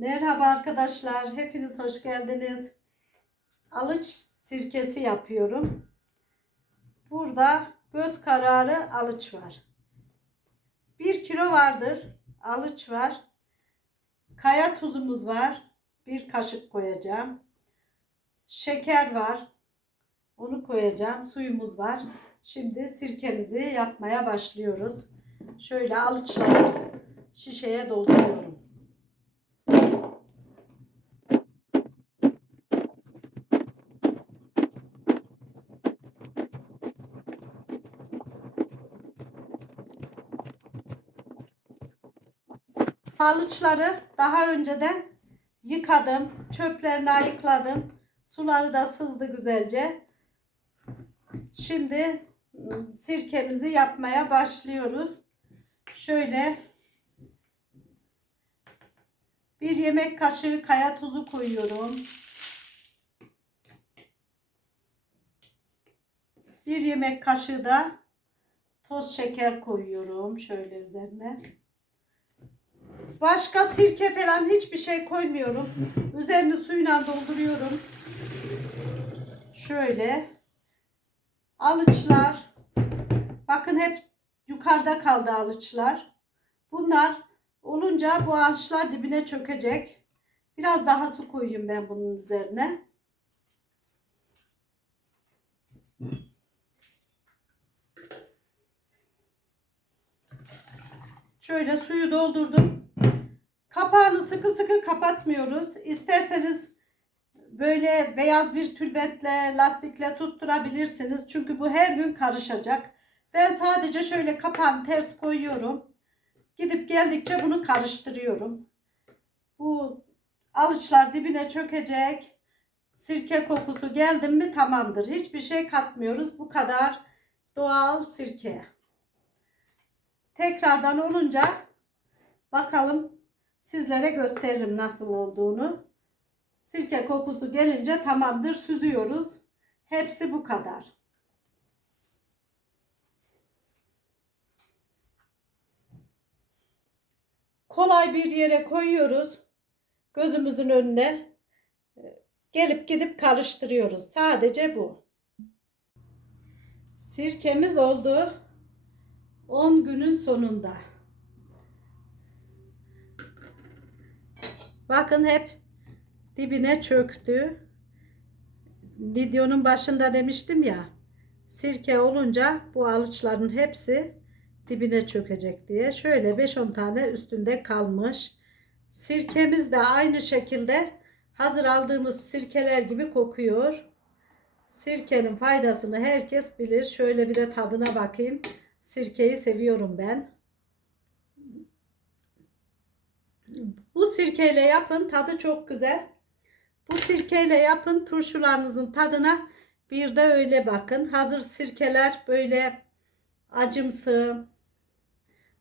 Merhaba arkadaşlar, hepiniz hoş geldiniz. Alıç sirkesi yapıyorum. Burada göz kararı alıç var. 1 kilo vardır. Alıç var. Kaya tuzumuz var. Bir kaşık koyacağım. Şeker var. Onu koyacağım. Suyumuz var. Şimdi sirkemizi yapmaya başlıyoruz. Şöyle alıçları şişeye dolduruyorum. Halıçları daha önceden yıkadım. Çöplerini ayıkladım. Suları da sızdı güzelce. Şimdi ıı, sirkemizi yapmaya başlıyoruz. Şöyle bir yemek kaşığı kaya tuzu koyuyorum. Bir yemek kaşığı da toz şeker koyuyorum şöyle üzerine. Başka sirke falan hiçbir şey koymuyorum. Üzerini suyla dolduruyorum. Şöyle. Alıçlar. Bakın hep yukarıda kaldı alıçlar. Bunlar olunca bu alıçlar dibine çökecek. Biraz daha su koyayım ben bunun üzerine. Şöyle suyu doldurdum. Kapağını sıkı sıkı kapatmıyoruz. İsterseniz böyle beyaz bir tülbentle, lastikle tutturabilirsiniz. Çünkü bu her gün karışacak. Ben sadece şöyle kapağını ters koyuyorum. Gidip geldikçe bunu karıştırıyorum. Bu alıçlar dibine çökecek. Sirke kokusu geldi mi tamamdır. Hiçbir şey katmıyoruz. Bu kadar doğal sirke. Tekrardan olunca bakalım sizlere gösteririm nasıl olduğunu. Sirke kokusu gelince tamamdır süzüyoruz. Hepsi bu kadar. Kolay bir yere koyuyoruz. Gözümüzün önüne gelip gidip karıştırıyoruz. Sadece bu. Sirkemiz oldu. 10 günün sonunda. Bakın hep dibine çöktü. Videonun başında demiştim ya. Sirke olunca bu alıçların hepsi dibine çökecek diye. Şöyle 5-10 tane üstünde kalmış. Sirkemiz de aynı şekilde hazır aldığımız sirkeler gibi kokuyor. Sirkenin faydasını herkes bilir. Şöyle bir de tadına bakayım. Sirkeyi seviyorum ben. Bu sirkeyle yapın. Tadı çok güzel. Bu sirkeyle yapın. Turşularınızın tadına bir de öyle bakın. Hazır sirkeler böyle acımsı,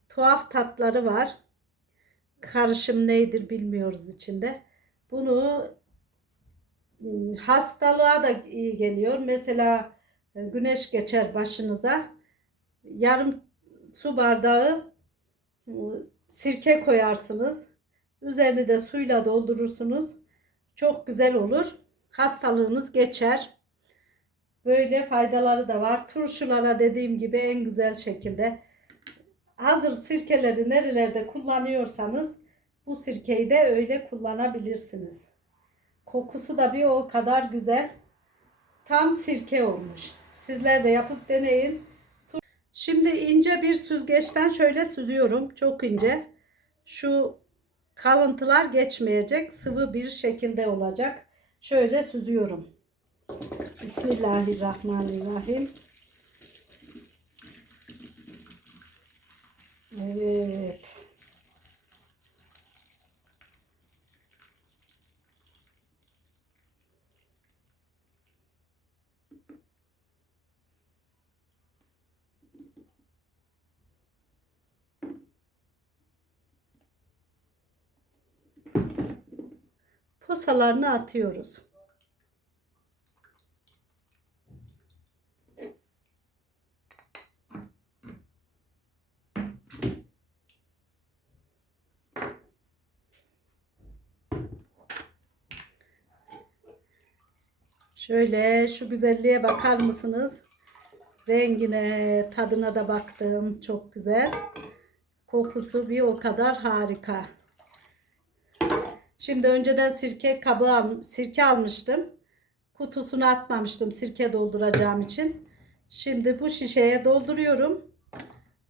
tuhaf tatları var. Karışım neydir bilmiyoruz içinde. Bunu ıı, hastalığa da iyi geliyor. Mesela e, güneş geçer başınıza. Yarım su bardağı ıı, sirke koyarsınız. Üzerini de suyla doldurursunuz. Çok güzel olur. Hastalığınız geçer. Böyle faydaları da var. Turşulara dediğim gibi en güzel şekilde hazır sirkeleri nerelerde kullanıyorsanız bu sirkeyi de öyle kullanabilirsiniz. Kokusu da bir o kadar güzel. Tam sirke olmuş. Sizler de yapıp deneyin. Şimdi ince bir süzgeçten şöyle süzüyorum. Çok ince. Şu kalıntılar geçmeyecek. Sıvı bir şekilde olacak. Şöyle süzüyorum. Bismillahirrahmanirrahim. Evet. posalarını atıyoruz. Şöyle şu güzelliğe bakar mısınız? Rengine, tadına da baktım. Çok güzel. Kokusu bir o kadar harika. Şimdi önceden sirke kabı al, sirke almıştım. Kutusunu atmamıştım sirke dolduracağım için. Şimdi bu şişeye dolduruyorum.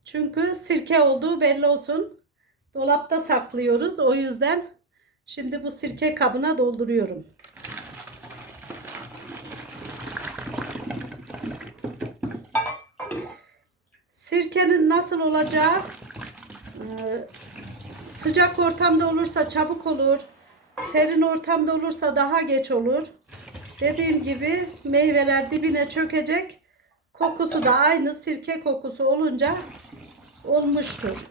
Çünkü sirke olduğu belli olsun. Dolapta saklıyoruz. O yüzden şimdi bu sirke kabına dolduruyorum. Sirkenin nasıl olacağı sıcak ortamda olursa çabuk olur. Serin ortamda olursa daha geç olur. Dediğim gibi meyveler dibine çökecek. Kokusu da aynı sirke kokusu olunca olmuştur.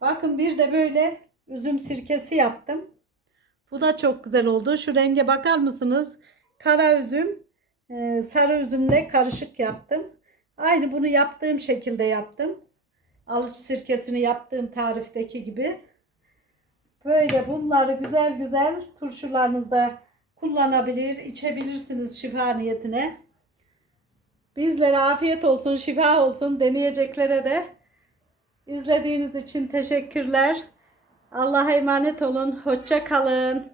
Bakın bir de böyle üzüm sirkesi yaptım. Bu da çok güzel oldu. Şu renge bakar mısınız? Kara üzüm, e, sarı üzümle karışık yaptım. Aynı bunu yaptığım şekilde yaptım. Alıç sirkesini yaptığım tarifteki gibi. Böyle bunları güzel güzel turşularınızda kullanabilir, içebilirsiniz şifa niyetine. Bizlere afiyet olsun, şifa olsun deneyeceklere de izlediğiniz için teşekkürler. Allah'a emanet olun. Hoşça kalın.